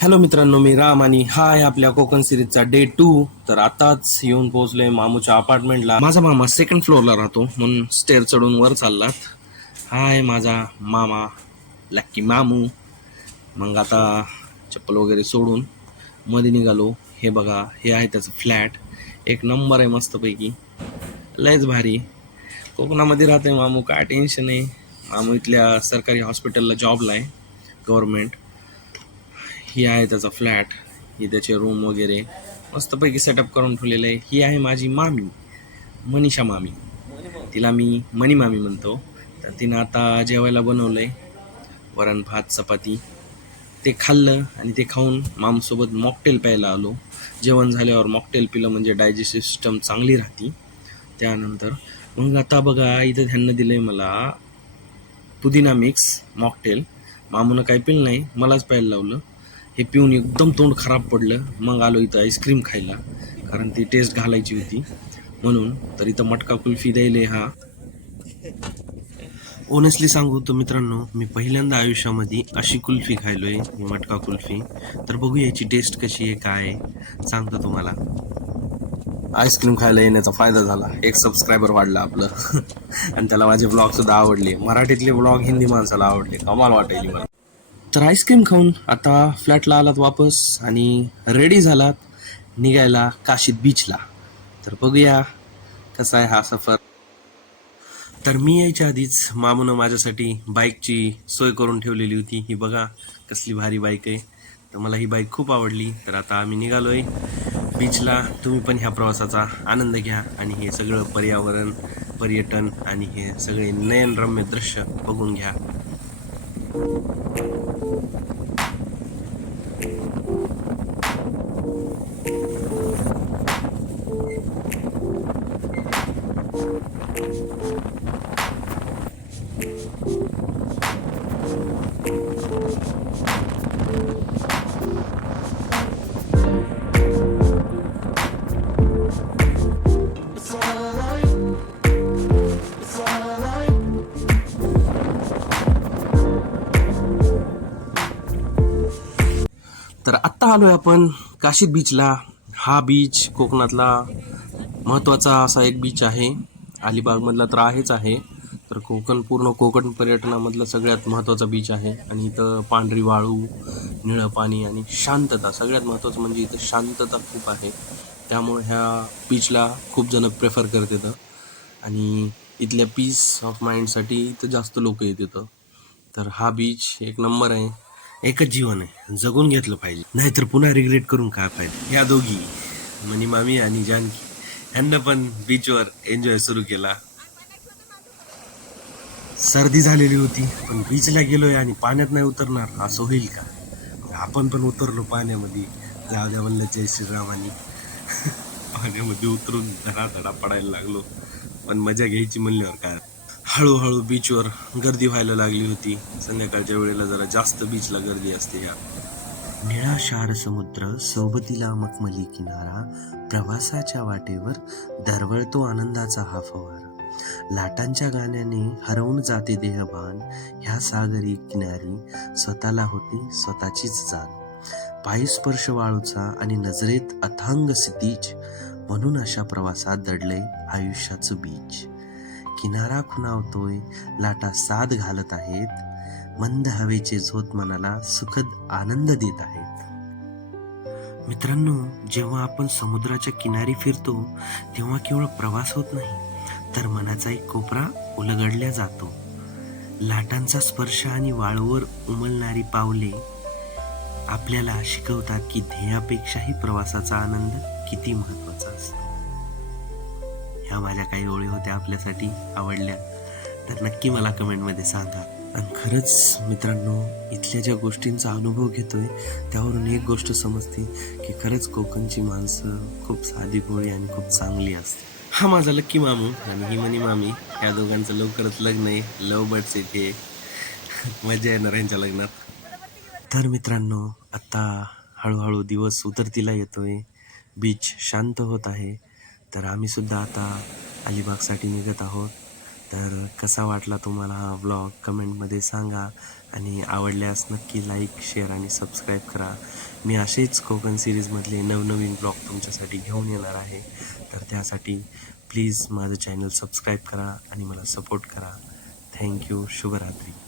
Hello मित्रांनो, मी राम आणि हा आहे आपल्या कोकण सिरीजचा डे 2. तर आताच येऊन पोहोचलोय मामूच्या अपार्टमेंटला. माझा मामा सेकंड फ्लोअरला राहतो म्हणून स्टेअर चढून वर चाललात. हा आहे माझा मामा लक्की मामू. मग आता चप्पल वगैरे सोडून मध्ये निघालो. हे बघा, हे आहे त्याचं फ्लॅट. एक नंबर आहे मस्तपैकी, लयच भारी. कोकणामध्ये राहते मामू, काय टेन्शन आहे. मामू इथल्या सरकारी हॉस्पिटलला जॉबला आहे, गव्हर्नमेंट. ही आहे त्याचा फ्लॅट, ही त्याचे रूम वगैरे मस्तपैकी सेटअप करून ठेवलेलं आहे. ही आहे माझी मामी, मनीषा मामी. तिला मी मनी मामी म्हणतो. तर तिनं आता जेवायला बनवलं आहे, वरण भात चपाती. ते खाल्लं आणि ते खाऊन मामसोबत मॉकटेल प्यायला आलो. जेवण झाल्यावर मॉकटेल पिलं म्हणजे डायजेस्टिव्ह सिस्टम चांगली राहते. त्यानंतर मग आता बघा, इथं ध्यान दिलं आहे मला पुदिना मिक्स मॉकटेल. मामूनं काही पिलं नाही, मलाच प्यायला लावलं. हे पिऊन एकदम तोंड खराब पडलं. मग आलो इथं आईस्क्रीम खायला, कारण ती टेस्ट घालायची होती म्हणून. तर इथं मटका कुल्फी द्यायले. हा ओनेस्टली सांगू तर मित्रांनो, मी पहिल्यांदा आयुष्यामध्ये अशी कुल्फी खायलोय, ही मटका कुल्फी. तर बघू याची टेस्ट कशी आहे, काय आहे, सांगतो तुम्हाला. आईस्क्रीम खायला येण्याचा फायदा झाला, एक सबस्क्रायबर वाढला आपलं. आणि त्याला माझे ब्लॉग सुद्धा आवडले. मराठीतले ब्लॉग हिंदी माणसाला आवडले, कमाल वाटायली मला. तर आईस्क्रीम खाऊन आता फ्लॅटला आलात वापस आणि रेडी झालात निघायला काशीद बीचला. तर बघूया कसा आहे हा सफर. तर मी यायच्या आधीच मामूनं माझ्यासाठी बाईकची सोय करून ठेवलेली होती. ही बघा कसली भारी बाईक आहे. तर मला ही बाईक खूप आवडली. तर आता आम्ही निघालोय बीचला. तुम्ही पण ह्या प्रवासाचा आनंद घ्या आणि हे सगळं पर्यावरण, पर्यटन आणि हे सगळे नयनरम्य दृश्य बघून घ्या. तर आत्ता आलोय आपण काशीद बीचला. हा बीच कोकणातला महत्त्वाचा असा एक बीच आहे. अलिबागमधला तर आहेच आहे, तर पूर्ण कोकण पर्यटनामधलं सगळ्यात महत्त्वाचा बीच आहे. आणि इथं पांढरी वाळू, निळं पाणी आणि शांतता. सगळ्यात महत्त्वाचं म्हणजे इथं शांतता खूप आहे. त्यामुळे ह्या बीचला खूप जण प्रेफर करतात आणि इथल्या पीस ऑफ माइंडसाठी इथं जास्त लोक येतात. तर हा बीच एक नंबर आहे. एकच जीवन आहे, जगून घेतलं पाहिजे, नाहीतर पुन्हा रिग्रेट करून काय पाहिजे. ह्या दोघी मनी मामी आणि जानकी ह्यांना पण बीचवर एन्जॉय सुरू केला. सर्दी झालेली होती, पण बीचला गेलोय आणि पाण्यात नाही उतरणार असं होईल का. आपण पण उतरलो पाण्यामध्ये. जाऊ द्या म्हणलं जय श्रीरामानी. पाण्यामध्ये उतरून धडाधडा पडायला लागलो. पण मजा घ्यायची म्हणल्यावर काय. हळूहळू बीचवर गर्दी व्हायला लागली होती. संध्याकाळच्या वेळेला जरा जास्त बीचला गर्दी असते. ह्या निळा शार समुद्र, सोबतीला मखमली किनारा, प्रवासाच्या वाटेवर दरवळतो आनंदाचा हा फवारा. लाटांच्या गाण्याने हरवून जाते देहभान, ह्या सागरी किनारी स्वतःला होती स्वतःचीच जाण. पायी स्पर्श वाळूचा आणि नजरेत अथांग सिद्धीच, म्हणून अशा प्रवासात दडलंय आयुष्याचं बीच. किनारा खुणावतोय, लाटा साद घालत आहेत, मंद हवेचे झोत मनाला सुखद आनंद देत आहेत. मित्रांनो, जेव्हा आपण समुद्राच्या किनारी फिरतो तेव्हा केवळ प्रवास होत नाही, तर मनाचा एक कोपरा उलगडला जातो. लाटांचा स्पर्श आणि वाळूवर उमलणारी पावले आपल्याला शिकवतात की ध्येयापेक्षाही प्रवासाचा आनंद किती महत्वाचा असतो. ह्या माझ्या काही ओळी होत्या, आपल्यासाठी आवडल्या तर नक्की मला कमेंटमध्ये सांगा. आणि खरंच मित्रांनो, इथल्या ज्या गोष्टींचा अनुभव घेतोय त्यावरून एक गोष्ट समजते की खरंच कोकणची माणसं खूप साधी भोळी आणि खूप चांगली असते. हा माझा लक्की मामू आणि ही मनी मामी, या दोघांचं लवकरच लग्न आहे. लव्ह बर्ड्स येते, मजा येणार यांच्या लग्नात. तर मित्रांनो, आता हळूहळू दिवस उतरतीला येतोय, बीच शांत होत आहे. तर आम्ही सुद्धा आता अलिबागसाठी निघत आहोत. तर कसा वाटला तुम्हाला हा व्लॉग कमेंटमध्ये सांगा आणि आवडल्यास नक्की लाईक शेअर आणि सबस्क्राईब करा. मी असेच कोकण सिरीजमधले नवनवीन ब्लॉग तुमच्यासाठी घेऊन येणार आहे. तर त्यासाठी प्लीज माझं चॅनल सबस्क्राईब करा आणि मला सपोर्ट करा. थँक्यू. शुभरात्री.